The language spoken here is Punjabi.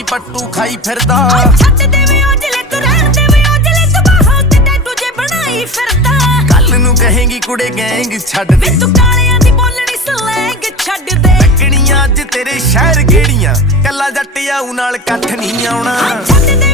ਦੀ ਪੱਟੂ ਖਾਈ ਫਿਰਦਾ। ਛੱਡ ਦੇਵੇਂ ਔਜਲੇ ਤੂੰ ਰਹਿਣ ਦੇਵੇਂ ਔਜਲੇ ਤੂੰ ਬਾਹੋਂ ਤੇ ਟੈਟੂ ਜੇ ਬਣਾਈ ਫਿਰਦਾ। ਕੱਲ ਨੂੰ ਕਹੇਂਗੀ ਕੁੜੇ ਗੈਂਗ ਛੱਡ ਦੇ, ਤੂੰ ਕਾਲਿਆਂ ਦੀ ਬੋਲਣੀ ਸਲੈਂਗ ਛੱਡ ਦੇ। ਲੱਗਣੀਆਂ ਅੱਜ ਤੇਰੇ ਸ਼ਹਿਰ ਗੇੜੀਆਂ, ਕੱਲਾ ਜੱਟ ਆਊ ਨਾਲ ਕੱਠ ਨਹੀਂ ਆਉਣਾ। ਛੱਡ ਦੇ